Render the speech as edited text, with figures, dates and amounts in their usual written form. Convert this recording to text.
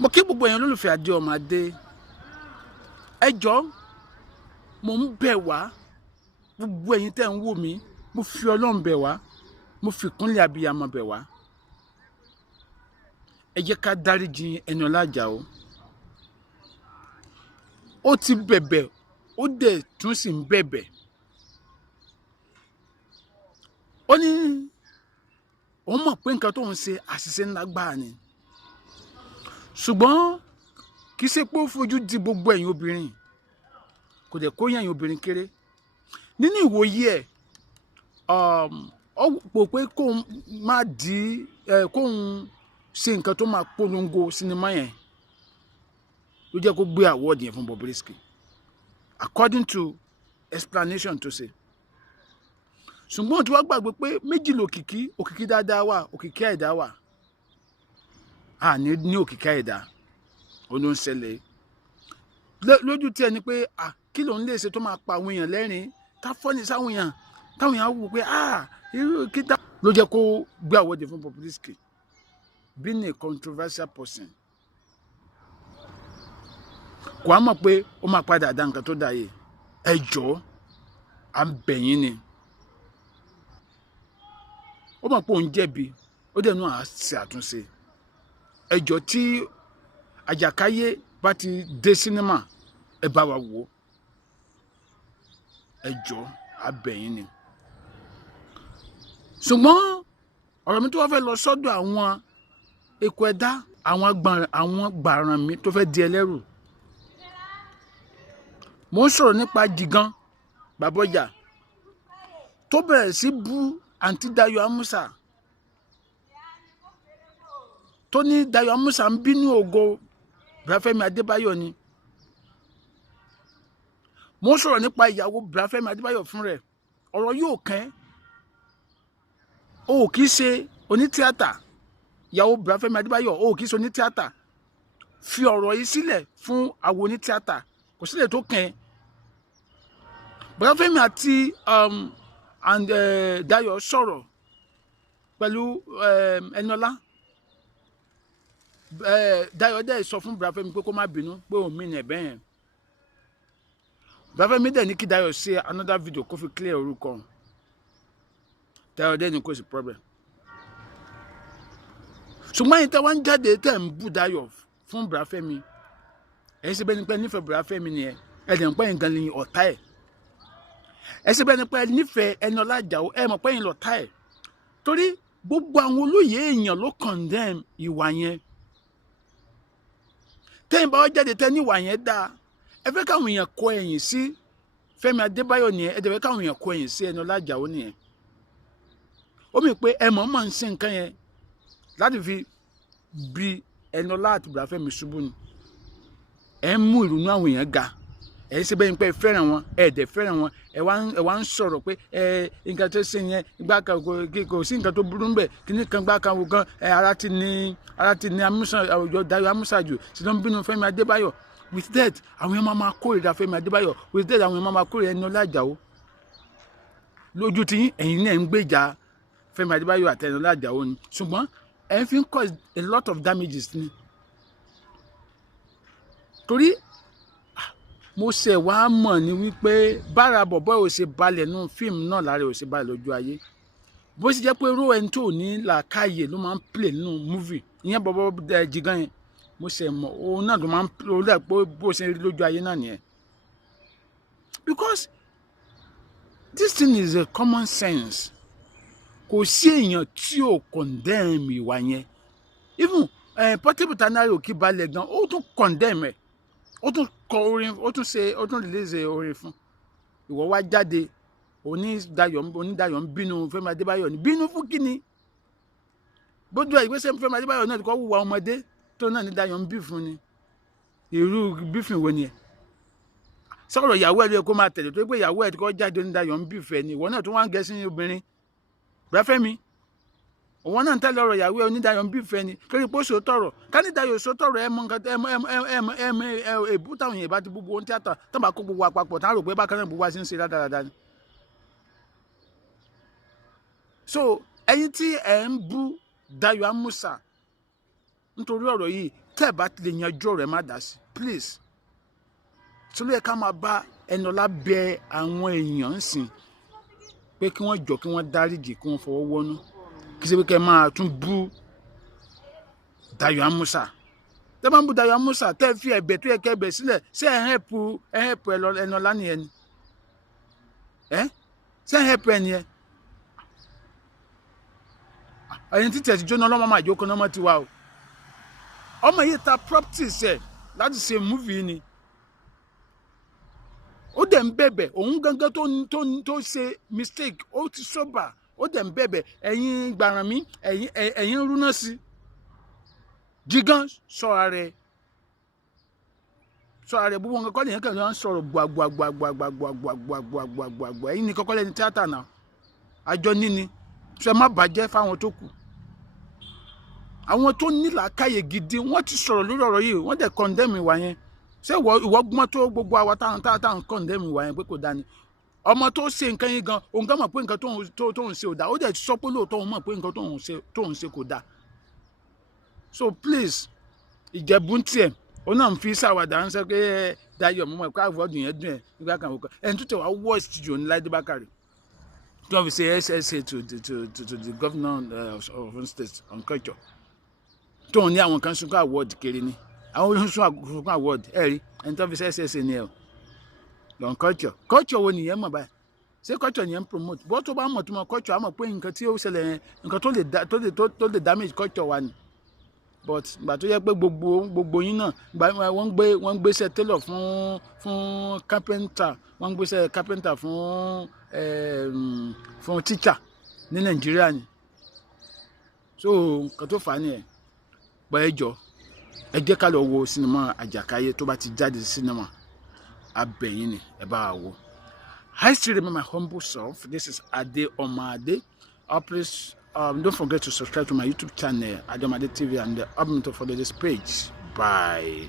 mo kí gbogbo èèyàn lólùfẹ́ Adé ọmọ Adé ẹ jọ̀ọ́ mo ń bẹ̀ wá gbogbo ẹ̀yin tẹ́ ń wò mí mo fi Ọlọ́run bẹ̀ wá mo fi ìkúnlẹ̀ abiyamọ bẹ̀ wá ẹ jẹ́ ká dáríjì Ẹniọlá Àjàó ó ti bẹ̀bẹ̀ ó dẹ̀ tún sì ń bẹ̀bẹ̀ ó ní òun mọ̀ pé nǹkan tóun ṣe àṣìṣe ńlá gbáà ni ṣùgbọ́n kì í ṣe pé ó fojú di gbogbo ẹ̀yin obìnrin kò dẹ̀ kó yẹ̀yin obìnrin kéré nínú ìwòye ẹ̀ ó pò pé kóun má di kóun ṣe nǹkan tó máa polongo sinimá yẹn ló jẹ́ kó gbé award yẹn fún Bobrisky according to explanation tó ṣe ṣùgbọ́n tí wọ́n gbàgbé pé méjì lòkìkí òkìkí dáadáa wà òkìkí àìdá wà ní òkìkí àìdá òun ló ń ṣẹlẹ̀ lójú tí ẹni pé kí lòun lè ṣe tó máa pa àwọn èèyàn lẹ́rìn ká fọ́ni sáwọn èèyàn táwọn èèyàn wò pé irú kíta ló jẹ́ kó gbé award fún Bobrisky being a controversial person kò á mọ̀ pé ó máa padà dá nǹkan tó dà yìí ẹ jọ̀ọ́ à ń bẹ̀ yín ni ó mọ̀ pé òun jẹ̀bi ó dẹ̀ nú à ṣe àtúnṣe ẹ jọ̀ọ́ tí àjàkáyé bá ti dé sinimá ẹ bá wa wò ẹ jọ̀ọ́ à bẹ̀ yín ni ṣùgbọ́n ọ̀rọ̀ mi tó wá fẹ́ lọ sọ́dọ̀ àwọn eku ẹ̀dá àwọn gbàràn mi tó fẹ́ di ẹlẹ́rù mo ń sọ̀rọ̀ nípa Jìgan Bàbọ́jà tó bẹ̀rẹ̀ sí bú àǹtí Dayọ̀ Amusa tó ní Dayọ̀ Amusa ń bínú ògo Bùráfẹ́mi Adébáyọ̀ ni mo ń sọ̀rọ̀ nípa ìyàwó Bùráfẹ́mi Adébáyọ̀ fún rẹ̀ ọ̀rọ̀ yóò kẹ́ o kì í ṣe onítíátà ìyàwó Bùráfẹ́mi Adébáyọ̀ o kì í ṣe onítíátà fi ọ̀rọ̀ yìí sílẹ̀ fún àwọn onítíátà kò sílẹ̀ tó kẹ́ Bùráfẹ́mi àti Dayọ̀ sọ̀rọ̀ pẹ̀lú Ẹniọlá Dayọ̀ dẹ̀ sọ fún Bùráfẹ́mi pé kó má bínú pé òun mí ní ẹ̀bẹ̀ yẹn Bùráfẹ́mi dẹ̀ ní kí Dayọ̀ ṣe another video kó fi clear orúkọ Dayọ̀ dẹ̀ ní kò sí problem ṣùgbọ́n yìí tẹ́ wá ń jáde tẹ́ ń bú Dayọ̀ fún Bùráfẹ́mi ẹ̀ ṣe bẹ́ẹ̀ ni pé nífẹ̀ẹ́ Bùráfẹ́mi nìyẹn ẹ̀ dẹ̀ ń pẹ́ yín gan ni ọ̀tá ẹ̀ ẹ̀ ṣe bẹ́ẹ̀ ni pé nífẹ̀ẹ́ Ẹniọlá Àjàó ẹ̀ mọ̀ pé yín lọ̀tá ẹ̀ torí gbogbo àwọn olóyè èèyàn ló condemn ìwà yẹn tẹ́yìn bá wá jáde tẹ́ ní ìwà yẹn dáa ẹ fẹ́ káwọn èèyàn kọ ẹ̀yìn sí Fẹ́mi Adébáyọ̀ nìyẹn ẹ dẹ̀ fẹ́ káwọn èèyàn kọ ẹ̀yìn sí Ẹniọlá Àjàó nìyẹn ó mì pé ẹ mọ̀ ń ṣe nǹkan yẹn láti fi bí Ẹniọlá àti Bùráfẹ́mi ṣubú ni ẹ ń mú ìrònú àwọn èèyàn ga ẹ ṣe bẹ́ẹ̀ ni pé ẹ fẹ́ràn wọn ẹ dẹ̀ fẹ́ràn wọn ẹ wá ń sọ̀rọ̀ pé nǹkan tó ṣe yẹn ìgbà kan kò sí nǹkan tó burú ń bẹ̀ kíní kan gbá kan wò gan ara ti ní àwùjọ Dayọ̀ Amusa jù sí ló ń bínú Fẹ́mi Adébáyọ̀ with that àwọn èèyàn máa kórìíra Fẹ́mi Adébáyọ̀ with that àwọn èèyàn máa kórìíra Ẹniọlá Àjàó lójú tí ẹ̀yin náà ń gbèjà Fẹ́mi Adébáyọ̀ àti Ẹniọlá Àjàó ni ṣùgbọ́n ẹ̀ ń fi cause a lot of damages ni torí mo ṣe wá mọ̀ ní wípé bára bọ̀bọ́ ò ṣe balẹ̀ nínú fíìmù náà lára ò ṣe balẹ̀ lójú ayé bó ṣe jẹ́ pé ró ẹni tó ní làákàyè ló máa ń play nínú múvì ìyẹn bọ̀bọ́ Jìgan yẹn mo ṣe mọ̀ òun náà ló máa ń play òun dà pé bó ṣe rí lójú ayé náà nìyẹn because this thing is a common sense kò sí èèyàn tí ò condemn ìwà yẹn even Portable Tanari ò kí balẹ̀ gan ó tún condemn ẹ̀ ó tún kọ orin ó tún release orin fún ìwọ wá jáde onídàyọ̀ ń bínú Fẹ́mi Adébáyọ̀ ní bínú fún kíni bójú ẹ̀ ìgbésẹ̀ Fẹ́mi Adébáyọ̀ náà kọ́ wùwà ọmọdé tó náà ní Dayọ̀ ń bí fún ni irú bífìn wo ni ẹ̀ sọ̀rọ̀ ìyàwó ẹ̀ ló yẹ kó máa tẹ̀lé tó pé ìyàwó ẹ̀ kọ́ jáde ní Dayọ̀ ń bí fẹ́ ni ìwọ náà tún wá ń gẹ̀ẹ́sì obìnrin Bùráfẹ́mi òun náà ń tẹ́lẹ̀ ọ̀rọ̀ ìyàwó ẹ̀ onídàyọ̀ ń bí fẹ́ ni torí pé ó ṣe tọ̀rọ̀ kánídàyọ̀ ṣe tọ̀rọ̀ ẹ̀ mọ nǹkan èbú táwọn èèyàn bá ti bú ohun tíátà tó bá kó gbogbo àpapọ̀ tá a rò pé bákan náà gbogbo wa ṣe ń ṣe dáadáa ni. so ẹ̀yin tí ẹ̀ ń bú Dayọ̀ Amusa nítorí ọ̀rọ̀ yìí tẹ́ bá ti lè yanjú ọ̀rọ̀ ẹ má dá sí please. Sọlọ́ yẹ ká máa bá Ẹniọlá bẹ àwọn èèyàn ń sìn pé kí wọ́n jọ kí wọ́n dáríjì kí wọ́n fọwọ́ wọ́nú kí ṣe pé kẹ́ máa tún bú Dayọ̀ Amusa. Tẹ́ bá ń bú Dayọ̀ Amusa tẹ́ fi ẹ̀bẹ̀ tó yẹ kẹ́ bẹ̀ sílẹ̀ ṣé ẹ hẹ́pù Ẹniọlá nìyẹn ni ṣé ẹ hẹ́pù ẹni yẹn ẹni títẹ̀ tí jóná ọlọ́mọ máa jókòó náà mọ́ ti wá o. Ọmọ yìí ta properties ẹ̀ láti ṣe movie ni ó dẹ̀ ń bẹ̀bẹ̀ òun gangan tó ṣe mistake ó ti sọ́bà ó dẹ̀ ń bẹ̀bẹ̀ ẹ̀yin gbàràn mí ẹ̀yin rúná sí jígan sọ̀rọ̀ rẹ̀ gbogbo nǹkan kọ́ lèyàn kàn ń sọ̀rọ̀ gbàgbàgbàgbàgbàgbàgbàgbàgbàgbà ẹ̀yin ní kọ́kọ́ lẹ́ni tíátà náà àjọ níní ṣe má bàjẹ́ fáwọn tó kù. Àwọn tó ní làákàyè gidi wọ́n ti sọ̀rọ̀ lórí ọ̀rọ̀ yìí wọ́n dẹ̀ condemn ìwà yẹn ṣé ìwọ gbọ́n tó gbogbo àwa táwọn condemn ìwà yẹn pé kò dání. Ọmọ tó ṣe nǹkan yìí gan òun gan mọ̀ pé nǹkan tóun ṣe ò dáa ó dẹ̀ sọ pé lóòótọ́ òun mọ̀ pé nǹkan tóun ṣe kò dáa. So please Ìjẹ̀bú ń tiẹ̀ ó náà ń fi ṣàwàdà ń sọ pé Dayọ̀ mọ́ ẹ̀kọ́ àwọ̀dù yẹn dùn ẹ̀ nígbà kan òkè ẹni tó tẹ̀ wá worst jù ní Láìdé Bákàrè tí wọ́n fi ṣe SSA to the governor of one state on culture tóun ní àwọn kan sunkún award kiri ni àwọn sunkún award rí ẹni tó fi ṣe SSA ni ẹ̀ on culture wo nìyẹn mọ̀ báyìí ṣé culture nìyẹn promote bó tó bá mọ̀ tó mọ̀ culture á mọ̀ pé nǹkan tí ó ṣẹlẹ̀ yẹn nǹkan tó lè damage culture wa ni. But ìgbà tó yẹ pé gbogbo yín náà wọ́n ń gbéṣẹ́ tailor fún carpenter wọ́n ń gbéṣẹ́ carpenter fún teacher ní Nàìjíríà ni. So nǹkan tó fà á nìyẹn bọ́ ẹ jọ ẹ jẹ́ ká lọ wo sinimá Àjàkáyé tó bá ti jáde sinimá abẹ́yìn ni ẹ bá wo. I still remember my humble self. This is Ade Omade. Please don't forget to subscribe to my YouTube channel, Ade Omade TV, and to follow this page. Bye.